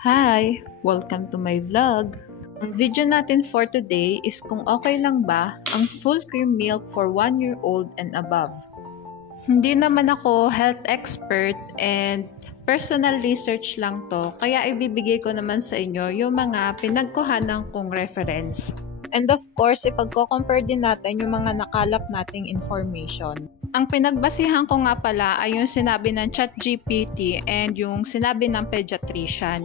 Hi! Welcome to my vlog. Ang video natin for today is kung okay lang ba ang full cream milk for 1-year-old and above. Hindi naman ako health expert and personal research lang to, kaya ibibigay ko naman sa inyo yung mga pinagkuhanan kong reference. And of course, ipagko-compare din natin yung mga nakalap nating information. Ang pinagbasihan ko nga pala ay yung sinabi ng ChatGPT and yung sinabi ng pediatrician.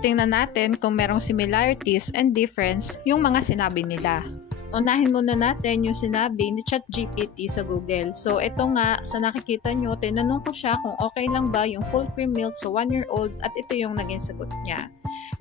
Tingnan natin kung merong similarities and difference yung mga sinabi nila. Unahin muna natin yung sinabi ni ChatGPT sa Google. So, ito nga, sa nakikita nyo, tinanong ko siya kung okay lang ba yung full cream milk sa 1-year-old at ito yung naging sagot niya.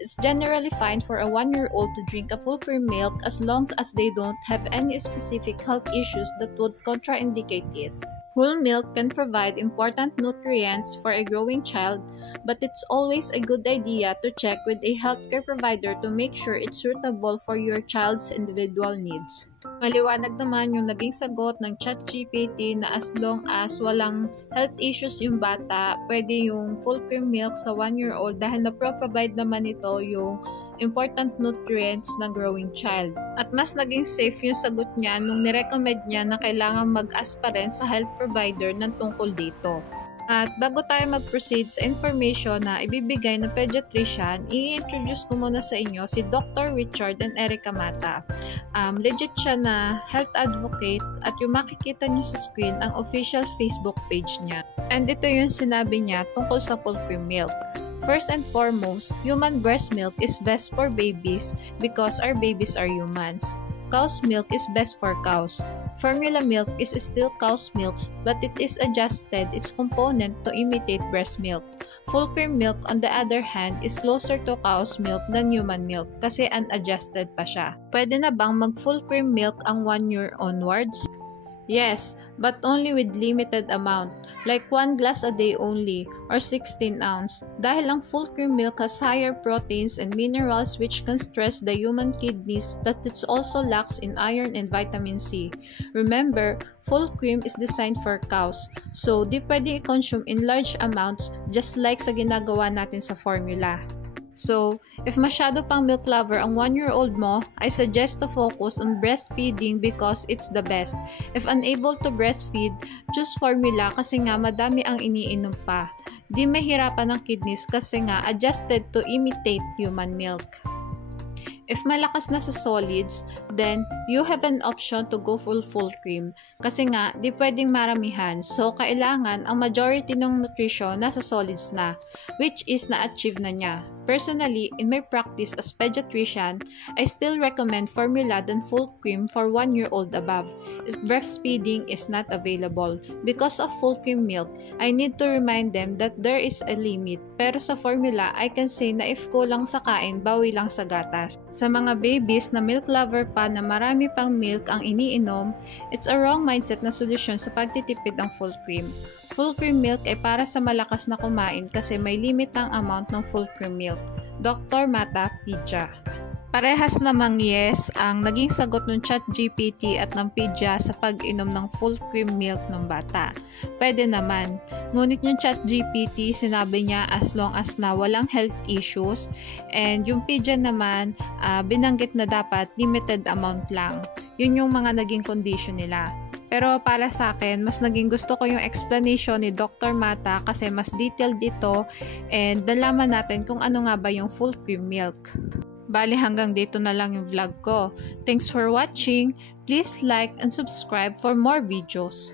It's generally fine for a 1-year-old to drink a full cream milk as long as they don't have any specific health issues that would contraindicate it. Whole milk can provide important nutrients for a growing child, but it's always a good idea to check with a healthcare provider to make sure it's suitable for your child's individual needs. Maliwanag naman yung naging sagot ng ChatGPT na as long as walang health issues yung bata, pwede yung full cream milk sa 1-year-old dahil na-provide naman ito yung important nutrients ng growing child. At mas naging safe yung sagot niya nung nirecommend niya na kailangan mag-ask pa rin sa health provider ng tungkol dito. At bago tayo mag-proceed sa information na ibibigay ng pediatrician, i-introduce ko muna sa inyo si Dr. Richard and Erica Mata. Legit siya na health advocate at yung makikita niyo sa screen ang official Facebook page niya. And ito yung sinabi niya tungkol sa full cream milk. First and foremost, human breast milk is best for babies because our babies are humans. Cow's milk is best for cows. Formula milk is still cow's milk, but it is adjusted its component to imitate breast milk. Full cream milk, on the other hand, is closer to cow's milk than human milk kasi unadjusted pa siya. Pwede na bang mag full cream milk ang 1 year onwards? Yes, but only with limited amount, like 1 glass a day only, or 16 ounce, dahil ang full cream milk has higher proteins and minerals which can stress the human kidneys, but it also lacks in iron and vitamin C. Remember, full cream is designed for cows, so di pwede i-consume in large amounts just like sa ginagawa natin sa formula. So, if masyado pang milk lover ang 1-year-old mo, I suggest to focus on breastfeeding because it's the best. If unable to breastfeed, choose formula kasi nga madami ang iniinom pa. Di mahirapan ng kidneys kasi nga adjusted to imitate human milk. If malakas na sa solids, then you have an option to go full cream. Kasi nga, di pwedeng maramihan. So, kailangan ang majority ng nutrition nasa solids na, which is na-achieve na niya. Personally, in my practice as pediatrician, I still recommend formula than full cream for 1-year-old above if breastfeeding is not available. Because of full cream milk, I need to remind them that there is a limit. Pero sa formula, I can say na if kulang sa kain, bawi lang sa gatas. Sa mga babies na milk lover pa na marami pang milk ang iniinom, it's a wrong mindset na solusyon sa pagtitipid ng full cream. Full cream milk ay para sa malakas na kumain kasi may limit ang amount ng full cream milk. Dr. Mata, Pidya. Parehas namang yes ang naging sagot ng ChatGPT at ng Pidya sa pag-inom ng full cream milk ng bata. Pwede naman. Ngunit yung ChatGPT, sinabi niya as long as na walang health issues, and yung Pidya naman, binanggit na dapat limited amount lang. Yun yung mga naging condition nila. Pero para sa akin, mas naging gusto ko yung explanation ni Dr. Mata kasi mas detailed dito and nalaman natin kung ano nga ba yung full cream milk. Bali hanggang dito na lang yung vlog ko. Thanks for watching. Please like and subscribe for more videos.